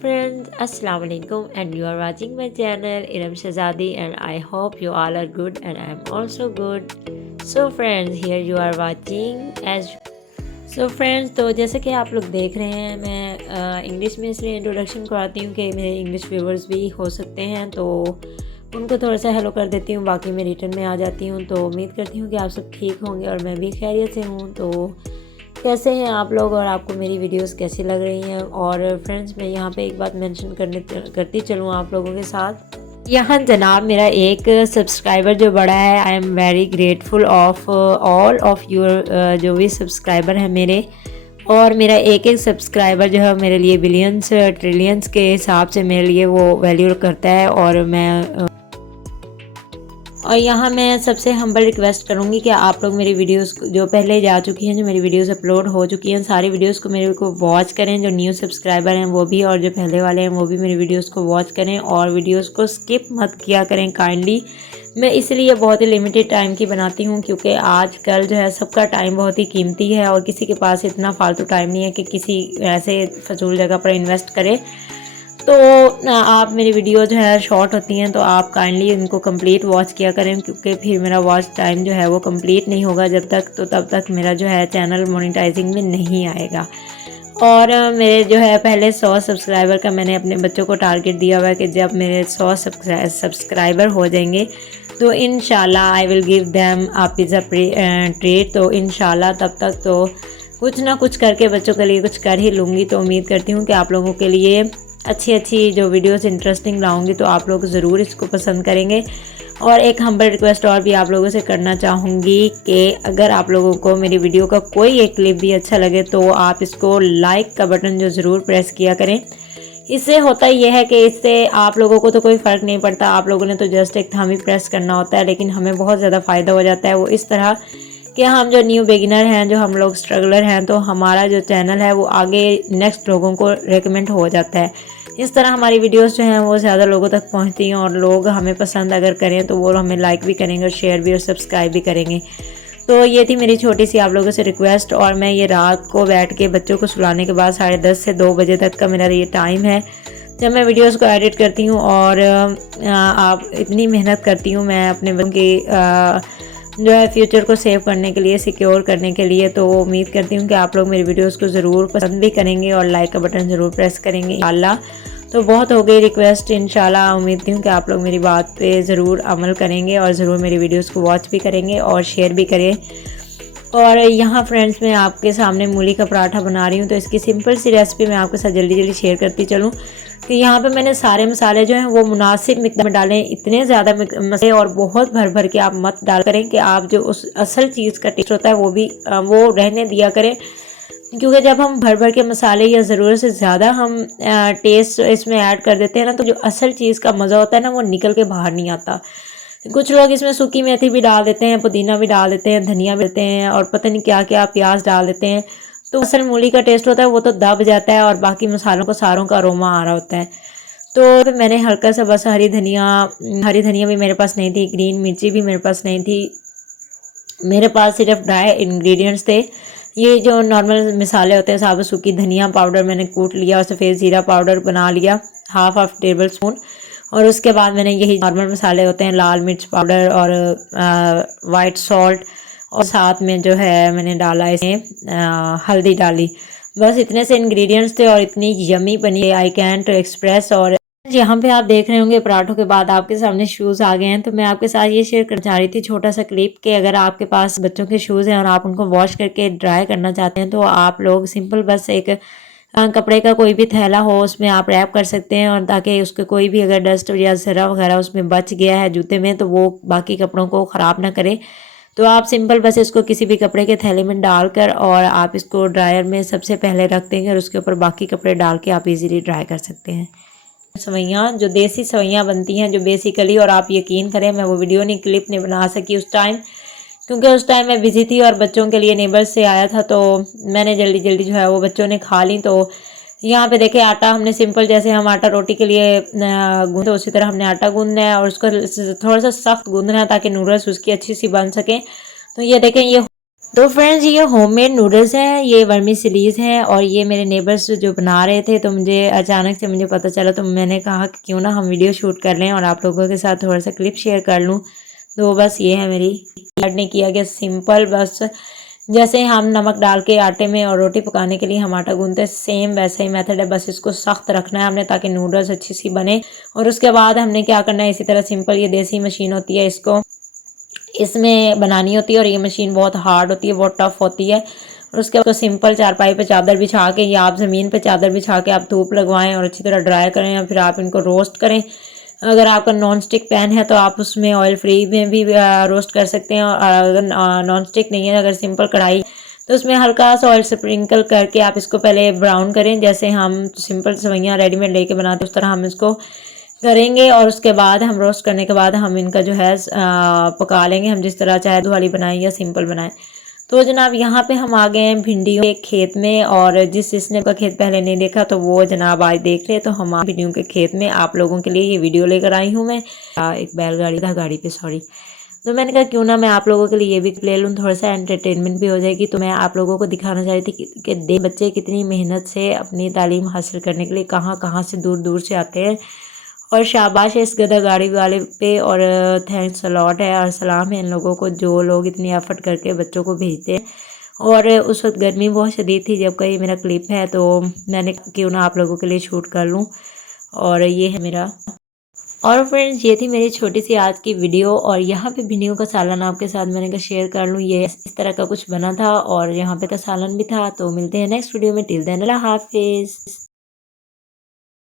Friends, Assalamu alaikum and you are watching my channel Iram Shazadi and I hope you all are good and I am also good. So friends, here you are watching as तो जैसे कि आप लोग देख रहे हैं मैं English में इसलिए इंट्रोडक्शन करवाती हूँ कि मेरे इंग्लिश व्यूवर्स भी हो सकते हैं, तो उनको थोड़ा सा हेलो कर देती हूँ, बाकी मैं रिटर्न में आ जाती हूँ। तो उम्मीद करती हूँ कि आप सब ठीक होंगे और मैं भी खैरियत से हूँ। तो कैसे हैं आप लोग और आपको मेरी वीडियोस कैसी लग रही हैं। और फ्रेंड्स, मैं यहाँ पे एक बात मेंशन करती चलूँ आप लोगों के साथ। यहाँ जनाब मेरा एक सब्सक्राइबर जो बढ़ा है, I am very grateful of all of your जो भी सब्सक्राइबर हैं मेरे। और मेरा एक एक सब्सक्राइबर जो है मेरे लिए बिलियंस ट्रिलियंस के हिसाब से मेरे लिए वो वैल्यू करता है। और यहाँ मैं सबसे हम्बल रिक्वेस्ट करूँगी कि आप लोग मेरी वीडियोस जो पहले जा चुकी हैं, जो मेरी वीडियोस अपलोड हो चुकी हैं, सारी वीडियोस को मेरे को वॉच करें। जो न्यू सब्सक्राइबर हैं वो भी और जो पहले वाले हैं वो भी मेरी वीडियोस को वॉच करें और वीडियोस को स्किप मत किया करें काइंडली। मैं इसलिए बहुत ही लिमिटेड टाइम की बनाती हूँ क्योंकि आजकल जो है सबका टाइम बहुत ही कीमती है और किसी के पास इतना फालतू टाइम नहीं है कि किसी ऐसे फजूल जगह पर इन्वेस्ट करे। तो आप मेरी वीडियो जो है शॉर्ट होती हैं तो आप काइंडली इनको कंप्लीट वॉच किया करें, क्योंकि फिर मेरा वॉच टाइम जो है वो कंप्लीट नहीं होगा जब तक, तो तब तक मेरा जो है चैनल मोनेटाइजिंग में नहीं आएगा। और मेरे जो है पहले 100 सब्सक्राइबर का मैंने अपने बच्चों को टारगेट दिया हुआ है कि जब मेरे 100 सब्सक्राइबर हो जाएंगे तो इंशाल्लाह I will give them a pizza treat. तो इंशाल्लाह तब तक तो कुछ ना कुछ करके बच्चों के लिए कुछ कर ही लूँगी। तो उम्मीद करती हूँ कि आप लोगों के लिए अच्छी अच्छी जो वीडियोस इंटरेस्टिंग लाऊंगी तो आप लोग ज़रूर इसको पसंद करेंगे। और एक हम्बल रिक्वेस्ट और भी आप लोगों से करना चाहूँगी कि अगर आप लोगों को मेरी वीडियो का कोई एक क्लिप भी अच्छा लगे तो आप इसको लाइक का बटन जो ज़रूर प्रेस किया करें। इससे होता यह है कि इससे आप लोगों को तो कोई फ़र्क नहीं पड़ता, आप लोगों ने तो जस्ट एक थंब ही प्रेस करना होता है, लेकिन हमें बहुत ज़्यादा फ़ायदा हो जाता है वो इस तरह कि हम जो न्यू बिगिनर हैं, जो हम लोग स्ट्रगलर हैं, तो हमारा जो चैनल है वो आगे नेक्स्ट लोगों को रेकमेंड हो जाता है। इस तरह हमारी वीडियोस जो हैं वो ज़्यादा लोगों तक पहुंचती हैं और लोग हमें पसंद अगर करें तो वो हमें लाइक भी करेंगे और शेयर भी और सब्सक्राइब भी करेंगे। तो ये थी मेरी छोटी सी आप लोगों से रिक्वेस्ट। और मैं ये रात को बैठ के बच्चों को सुलाने के बाद 10:30 से 2 बजे तक का मेरा ये टाइम है जब मैं वीडियोस को एडिट करती हूँ। और आप इतनी मेहनत करती हूँ मैं अपने बच्चों की जो है फ्यूचर को सेव करने के लिए, सिक्योर करने के लिए। तो उम्मीद करती हूँ कि आप लोग मेरी वीडियोस को ज़रूर पसंद भी करेंगे और लाइक का बटन ज़रूर प्रेस करेंगे इंशाल्लाह। तो बहुत हो गई रिक्वेस्ट, इंशाल्लाह उम्मीद हूँ कि आप लोग मेरी बात पे ज़रूर अमल करेंगे और ज़रूर मेरी वीडियोस को वॉच भी करेंगे और शेयर भी करें। और यहाँ फ्रेंड्स मैं आपके सामने मूली का पराठा बना रही हूँ, तो इसकी सिंपल सी रेसिपी मैं आपके साथ जल्दी जल्दी शेयर करती चलूँ। तो यहाँ पे मैंने सारे मसाले जो हैं वो मुनासिब मिकदार में डालें, इतने ज़्यादा मसाले और बहुत भर भर के आप मत डाल करें कि आप जो उस असल चीज़ का टेस्ट होता है वो भी वो रहने दिया करें। क्योंकि जब हम भर भर के मसाले या ज़रूरत से ज़्यादा हम टेस्ट इसमें ऐड कर देते हैं ना, तो जो असल चीज़ का मज़ा होता है ना वो निकल के बाहर नहीं आता। कुछ लोग इसमें सूखी मेथी भी डाल देते हैं, पुदीना भी डाल देते हैं, धनिया भी देते हैं और पता नहीं क्या क्या प्याज डाल देते हैं। तो असल मूली का टेस्ट होता है वो तो दब जाता है और बाकी मसालों को सारों का अरोमा आ रहा होता है। तो फिर मैंने हल्का सा बस हरी धनिया भी मेरे पास नहीं थी, ग्रीन मिर्ची भी मेरे पास नहीं थी, मेरे पास सिर्फ ड्राई इंग्रेडिएंट्स थे। ये जो नॉर्मल मसाले होते हैं, साबुत सूखी धनिया पाउडर मैंने कूट लिया और सफ़ेद ज़ीरा पाउडर बना लिया हाफ टेबल स्पून। और उसके बाद मैंने यही नॉर्मल मसाले होते हैं, लाल मिर्च पाउडर और वाइट सॉल्ट, और साथ में जो है मैंने डाला इसमें हल्दी डाली। बस इतने से इंग्रेडिएंट्स थे और इतनी यमी बनी आई कैंट एक्सप्रेस। और यहाँ पे आप देख रहे होंगे पराठों के बाद आपके सामने शूज़ आ गए हैं। तो मैं आपके साथ ये शेयर करना चाह रही थी छोटा सा क्लिप कि अगर आपके पास बच्चों के शूज़ हैं और आप उनको वॉश करके ड्राई करना चाहते हैं तो आप लोग सिंपल बस एक कपड़े का कोई भी थैला हो उसमें आप रैप कर सकते हैं, और ताकि उसके कोई भी अगर डस्ट या ज़रा वगैरह उसमें बच गया है जूते में तो वो बाकी कपड़ों को ख़राब ना करे। तो आप सिंपल बस इसको किसी भी कपड़े के थैले में डालकर और आप इसको ड्रायर में सबसे पहले रख देंगे और उसके ऊपर बाकी कपड़े डाल के आप इजीली ड्राई कर सकते हैं। सवैयाँ जो देसी सवैयाँ बनती हैं जो बेसिकली, और आप यकीन करें मैं वो वीडियो नहीं क्लिप नहीं बना सकी उस टाइम, क्योंकि उस टाइम मैं बिज़ी थी और बच्चों के लिए नेबर्स से आया था तो मैंने जल्दी जल्दी जो है वो बच्चों ने खा ली। तो यहाँ पे देखे आटा हमने सिंपल जैसे हम आटा रोटी के लिए गूंदते उसी तरह हमने आटा गूंदना है और उसको थोड़ा सा सख्त गूंदना है ताकि नूडल्स उसकी अच्छी सी बन सकें। तो ये देखें ये तो फ्रेंड्स ये होममेड नूडल्स हैं, ये वर्मीसेलीज हैं और ये मेरे नेबर्स जो बना रहे थे, तो मुझे अचानक से मुझे पता चला, तो मैंने कहा कि क्यों ना हम वीडियो शूट कर लें और आप लोगों के साथ थोड़ा सा क्लिप शेयर कर लूँ। तो बस ये है मेरी ने किया गया सिंपल, बस जैसे हम नमक डाल के आटे में और रोटी पकाने के लिए हम आटा गूंथते हैं, सेम वैसा ही मेथड है, बस इसको सख्त रखना है हमने ताकि नूडल्स अच्छी सी बने। और उसके बाद हमने क्या करना है, इसी तरह सिंपल ये देसी मशीन होती है, इसको इसमें बनानी होती है और ये मशीन बहुत हार्ड होती है, बहुत टफ होती है। और उसके बाद सिंपल चारपाई पे चादर बिछा के या आप ज़मीन पे चादर बिछा के आप धूप लगवाएं और अच्छी तरह ड्राई करें, या फिर आप इनको रोस्ट करें। अगर आपका नॉन स्टिक पैन है तो आप उसमें ऑयल फ्री में भी रोस्ट कर सकते हैं, और अगर नॉन स्टिक नहीं है, अगर सिंपल कढ़ाई, तो उसमें हल्का सा ऑयल स्प्रिंकल करके आप इसको पहले ब्राउन करें, जैसे हम सिंपल सेवइयाँ रेडीमेड लेके बनाते हैं उस तरह हम इसको करेंगे। और उसके बाद हम रोस्ट करने के बाद हम इनका जो है पका लेंगे, हम जिस तरह चाहे दूध वाली बनाएं या सिंपल बनाएं। तो जनाब यहाँ पे हम आ गए हैं भिंडियों के खेत में, और जिसने का खेत पहले नहीं देखा तो वो जनाब आज देख ले। तो हम भिंडियों के खेत में आप लोगों के लिए ये वीडियो लेकर आई हूँ मैं। एक बैलगाड़ी था, गाड़ी पे सॉरी। तो मैंने कहा क्यों ना मैं आप लोगों के लिए ये भी ले लूँ, थोड़ा सा एंटरटेनमेंट भी हो जाएगी। तो मैं आप लोगों को दिखाना चाह रही थी कि दे बच्चे कितनी मेहनत से अपनी तालीम हासिल करने के लिए कहाँ कहाँ से दूर दूर से आते हैं। और शाबाश है इस गधा गाड़ी वाले पे, और थैंक्स अलॉट है और सलाम है इन लोगों को जो लोग इतनी एफर्ट करके बच्चों को भेजते हैं। और उस वक्त गर्मी बहुत शदीद थी जब का ये मेरा क्लिप है, तो मैंने क्यों ना आप लोगों के लिए शूट कर लूँ। और ये है मेरा, और फ्रेंड्स ये थी मेरी छोटी सी आज की वीडियो। और यहाँ पे भिंडियों का सालन आपके साथ मैंने कहा शेयर कर लूँ, ये इस तरह का कुछ बना था और यहाँ पे का सालन भी था। तो मिलते हैं नेक्स्ट वीडियो में, टिल देन अल्लाह हाफिज़।